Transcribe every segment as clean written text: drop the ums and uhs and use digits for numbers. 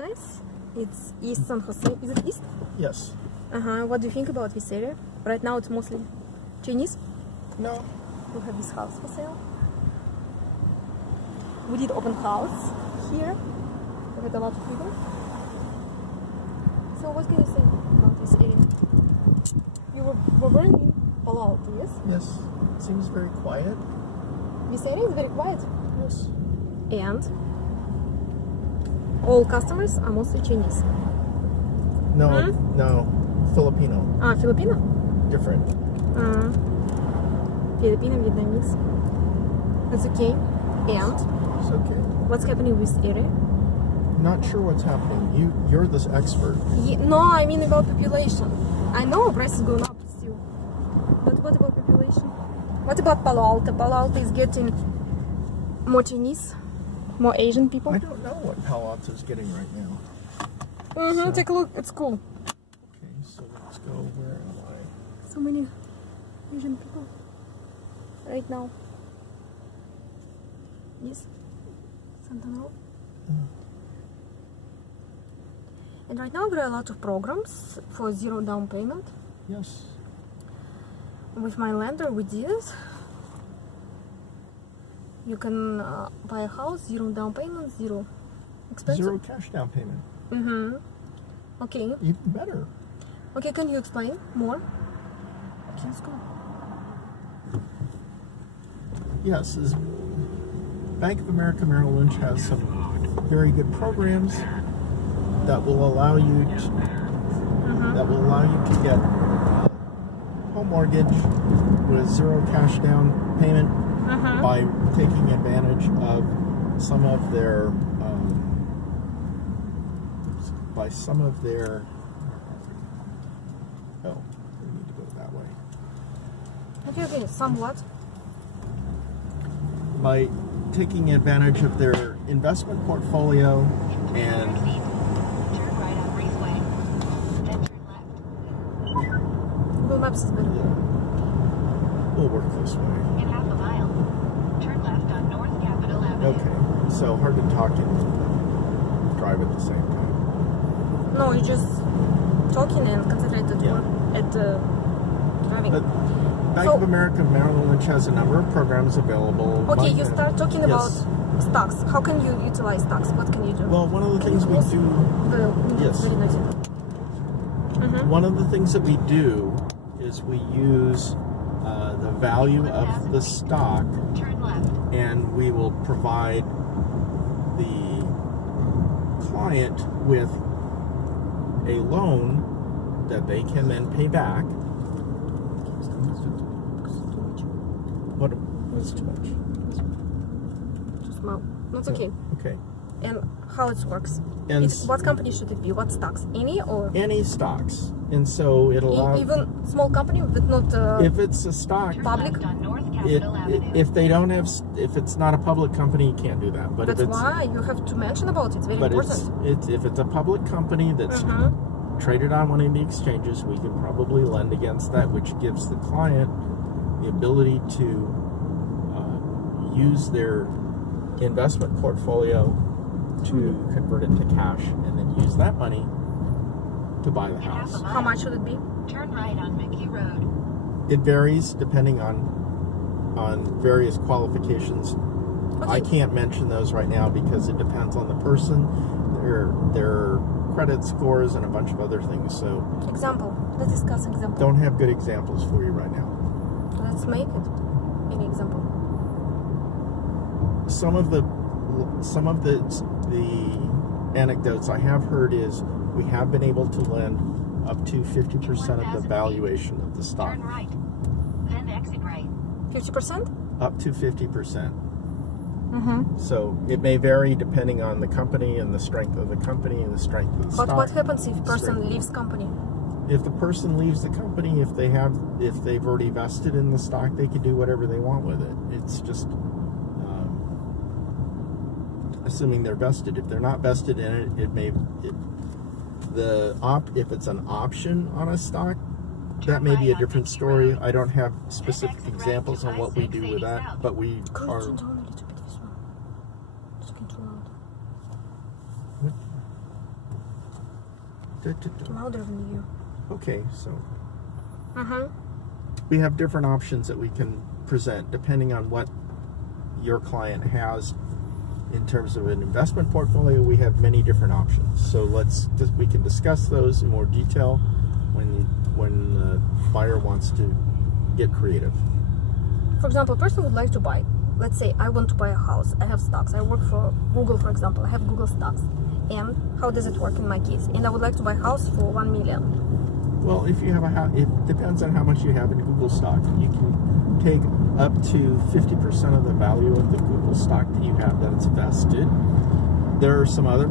Nice. It's East San Jose. Is it East? Yes. What do you think about this area? Right now it's mostly Chinese. No. We have this house for sale. We did open house here with a lot of people. So what can you say about this area? You were born in Palo Alto, yes? Yes. It seems very quiet. This area is very quiet. Yes. And all customers are mostly Chinese. No, no. Filipino. Filipino? Different. Filipino, Vietnamese. That's okay. And It's okay. what's happening with this area? Not sure what's happening. You're this expert. No, I mean about population. I know price is going up still. But what about population? What about Palo Alto? Palo Alto is getting more Chinese, more Asian people. I don't know what Palo Alto is getting right now. So- Take a look. It's cool. Okay, so let's go. Where am I? So many Asian people right now. Yes, Santana. And right now there are a lot of programs for zero down payment. Yes. With my lender, we did it. You can buy a house, zero down payment, zero expenses. Zero cash down payment. Okay. Even better. Okay, can you explain more? Okay, let's go. Yes. Bank of America Merrill Lynch has some very good programs that will allow you to get a home mortgage with zero cash down payment by taking advantage of some of their oh, we need to go that way. Okay, somewhat. By taking advantage of their investment portfolio and Turn right on Breezeway. Then turn left. Google Maps is better. we'll work this way. In half a mile, turn left on North Capitol Avenue. Okay, so hard to talk and drive at the same time. No, you're just talking and concentrated Yeah. more at driving. But Bank So- of America Merrill Lynch has a number of programs available. Okay, One you kind of- start talking Yes. about stocks. How can you utilize stocks? What can you do? Well, one of the Can things you we close do. the window? Yes. Very noisy. One of the things that we do is we use the value of the stock, Turn left. and we will provide the client with a loan that they can then pay back. What's too much? Too small. That's okay. Okay. And how it works? And What company should it be? What stocks? Any or any stocks, and so it allows. even small company with not If it's a stock, Turn Public? left on North Capitol Avenue. if they don't have, if it's not a public company, you can't do that. But that's if it's, why you have to mention about it. It's very but important. it's if it's a public company that's traded on one of the exchanges, we can probably lend against that, which gives the client the ability to use their investment portfolio to convert it to cash, and then use that money to buy the In half house. a mile, How much should it be? turn right on Mickey Road. It varies depending on various qualifications. Okay. I can't mention those right now because it depends on the person, their credit scores, and a bunch of other things. So Example. Let's discuss example. don't have good examples for you right now. Let's make it. Any example. Some of the anecdotes I have heard is we have been able to lend up to 50% of the valuation of the stock. Turn right. Then exit right. 50%? Up to 50%. So it may vary depending on the company and the strength of the company and the strength of the But stock. what happens if person Strength. leaves company? If the person leaves the company, if they've already vested in the stock, they can do whatever they want with it. It's just assuming they're vested. If they're not vested in it, if it's an option on a stock, that may be a different story. I don't have specific examples on what we do with that, but we Can you are. turn down a little bit this one? It's getting too loud. What? Louder than you. Okay, so Uh-huh. we have different options that we can present depending on what your client has in terms of an investment portfolio. We have many different options, so we can discuss those in more detail when the buyer wants to get creative. For example, a person would like to buy. Let's say I want to buy a house. I have stocks. I work for Google, for example. I have Google stocks. And how does it work in my case? And I would like to buy a house for 1 million. Well, if you have a house, it depends on how much you have in Google stock. You can take up to 50% of the value of the Google stock that you have that's vested. There are some other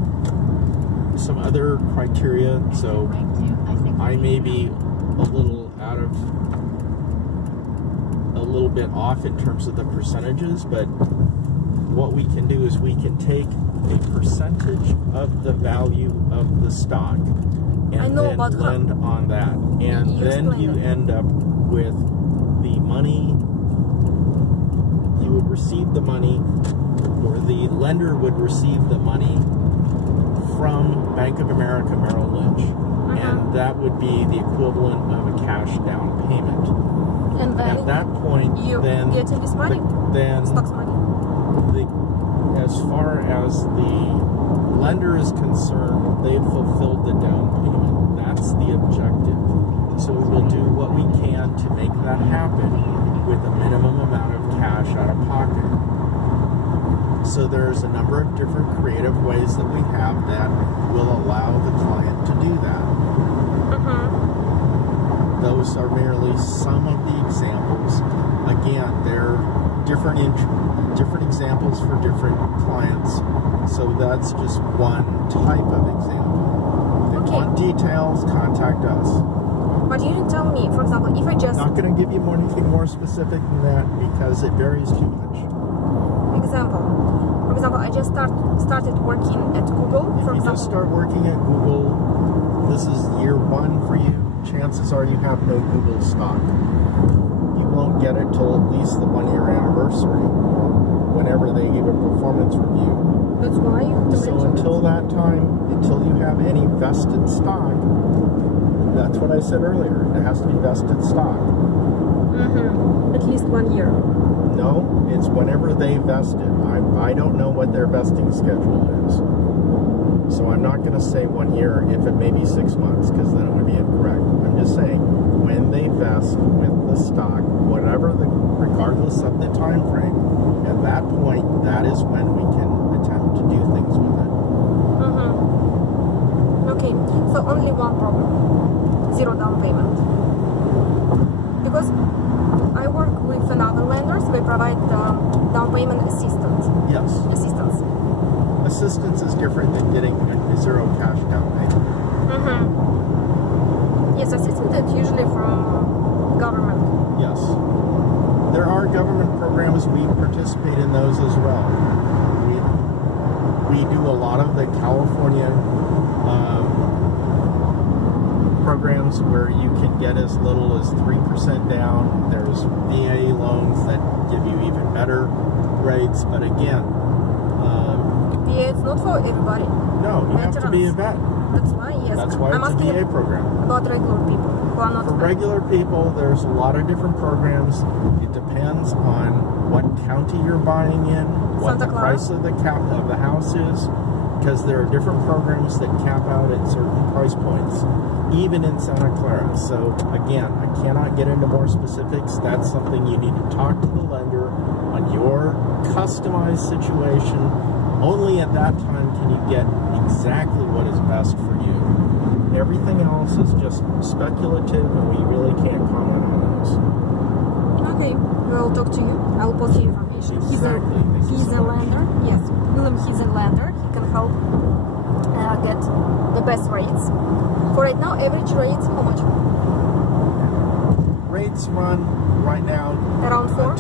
criteria, so I may be a little bit off in terms of the percentages, but what we can do is we can take a percentage of the value of the stock and then lend on that, and then you end up with the money. You would receive the money, or the lender would receive the money from Bank of America Merrill Lynch, and that would be the equivalent of a cash down payment. And then at that point, you then get this money, stocks money. As far as the lender is concerned, they've fulfilled the down payment. That's the objective. So we will do what we can to make that happen with a minimum amount of cash out of pocket. So there's a number of different creative ways that we have that will allow the client to do that. Those are merely some of the examples. Again, they're different examples for different clients. So that's just one type of example. If you want details, contact us. But you didn't tell me, for example, if I just... I'm not going to give you anything more specific than that because it varies too much. For example, I just started working at Google. If you just start working at Google, this is year 1 for you. Chances are you have no Google stock. You won't get it till at least the 1-year anniversary, whenever they give a performance review. That's why you have to So until that time, until you have any vested stock, that's what I said earlier. It has to be vested stock. At least 1 year. No, it's whenever they vest it. I don't know what their vesting schedule is. So I'm not going to say 1 year if it may be 6 months, because then it would be incorrect. I'm just saying when they vest with the stock, regardless of the time frame, at that point, that is when we can attempt to do things with it. Okay, so only one problem: 0 down payment. Because I work with another lenders, we provide down payment assistance. Yes. Assistance is different than getting a 0 cash down payment. Yes, assistance is usually from government. Yes. There are government programs. We participate in those as well. We do a lot of the California programs where you can get as little as 3% down. There's VA loans that give you even better rates, but again, VA is not for everybody. No, you have to be a vet. That's why, yes. That's why it's a VA program. About regular people who are not. For regular people, there's a lot of different programs. It depends on what county you're buying in, what the price of the house is, because there are different programs that cap out at certain price points, even in Santa Clara. So again, I cannot get into more specifics. That's something you need to talk to the lender on your customized situation. Only at that time can you get exactly what is best for you. Everything else is just speculative, and we really can't comment on those. Okay, we'll talk to you. I'll post the information. Exactly. He's a lender. Yes, William, he's a lender. He can help get the best rates. For right now, average rates, how much? Rates run right now around 4.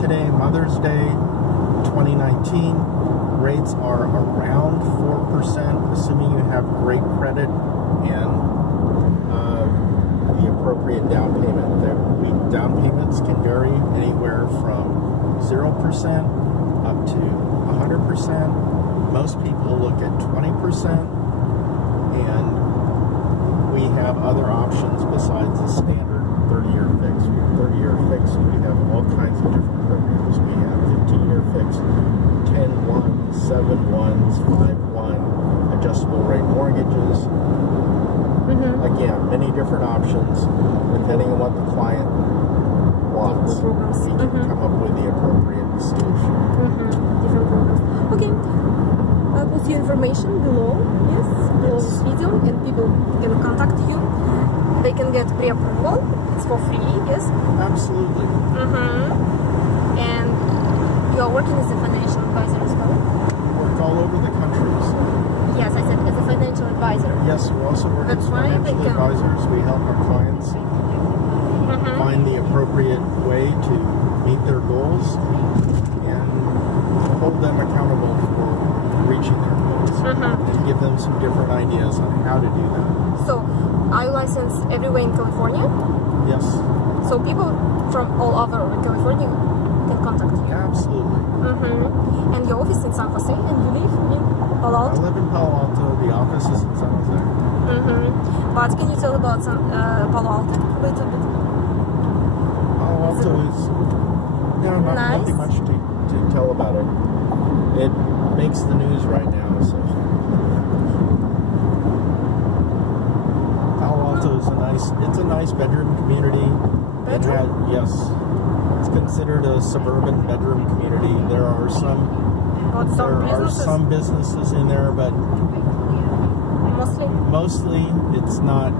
Today, Mother's Day 2019, rates are around 4%, assuming you have great credit and the appropriate down payment. Down payments can vary anywhere from 0% up to 100%. Most people look at 20%. 7.1s, 5.1, adjustable rate mortgages. Again, many different options depending on what the client wants. Programs. We can come up with the appropriate solution. Different programs. Okay. I'll put your information below. Yes, below this video, and people can contact you. They can get pre-approval. It's for free. Yes. Absolutely. And you are working as a financial advisor as well. Work all over the country. So. Yes, I said as a financial advisor. Yes, we also work That's as why they financial can- advisors. We help our clients find the appropriate way to meet their goals and hold them accountable for reaching their goals and give them some different ideas on how to do that. So, are you licensed everywhere in California? Yes, So people from all over California can contact you. absolutely. And your office in San Jose, and you live in Palo I Alto. live in Palo Alto. The office is in San Jose. But can you tell about Palo Alto a little bit? Palo Alto is Nice. nothing much to tell about it. It makes the news right now. So Palo Alto is a nice bedroom community. Bedroom? Yes, it's considered a suburban bedroom community. There are some businesses in there, but mostly it's not.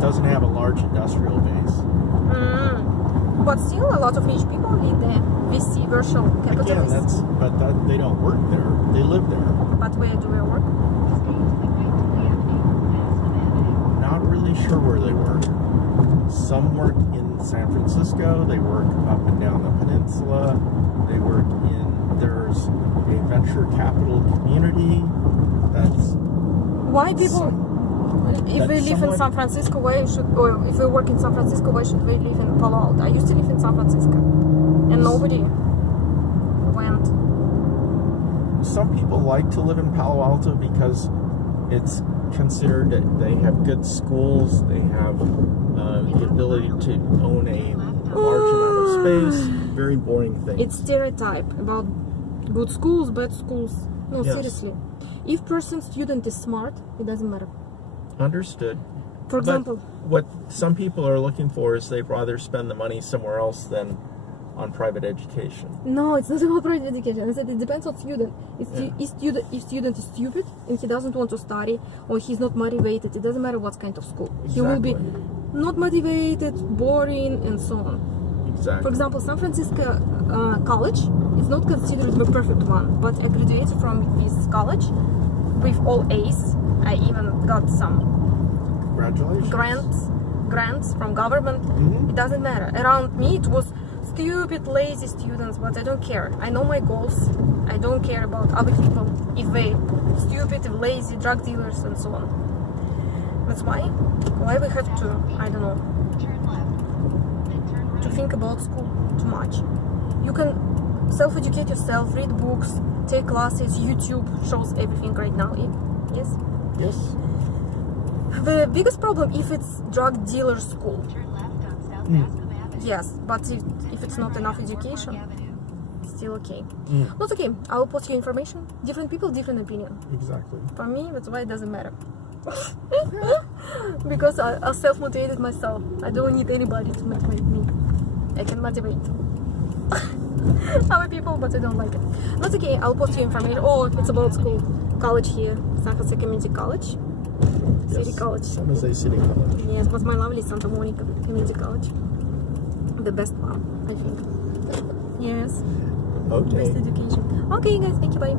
Doesn't have a large industrial base. But still, a lot of rich people live there. We see virtual Again, capitalists. they don't work there. They live there. But where do they work? Not really sure where they work. Some work in San Francisco. They work up and down the peninsula. They work there's a venture capital community that's. Why people? If we live in somewhat- San Francisco, why should? Or if we work in San Francisco, why should we live in Palo Alto? I used to live in San Francisco, and nobody went. Some people like to live in Palo Alto because it's considered that they have good schools. They have the ability to own a large amount of space. Very boring thing. It's stereotype about good schools, bad schools. No, Yes. seriously. If student is smart, it doesn't matter. Understood. For example, But what some people are looking for is they'd rather spend the money somewhere else than on private education. no, it's not about private education. I said it depends on student. If student is stupid and he doesn't want to study, or he's not motivated, it doesn't matter what kind of school. He will be not motivated, boring, and so on. Exactly. For example, San Francisco College is not considered the perfect one, but I graduated from this college with all A's. I even got some Congratulations. grants from government. It doesn't matter. Around me, it was stupid, lazy students, but I don't care. I know my goals. I don't care about other people if they stupid, if lazy, drug dealers, and so on. That's why we have to, I don't know, Turn left. Then turn right. to think about school too much. You can self-educate yourself, read books, take classes. YouTube shows everything right now. Yes. Yes. The biggest problem if it's drug dealer school. Turn left on South Bascom Avenue. Yes, but if it's not enough education, Avenue. still okay. Not okay. I will post you information. Different people, different opinion. Exactly. For me, that's why it doesn't matter. Because I self-motivated myself. I don't need anybody to motivate me. I can motivate other people, but I don't like it. That's okay. I'll post you information. Oh, it's about school. College here. San Jose Community College. City College. San Jose City College. Yes, but my lovely Santa Monica Community College. The best one, I think. Yes. Okay. Best education. Okay, guys. Thank you. Bye.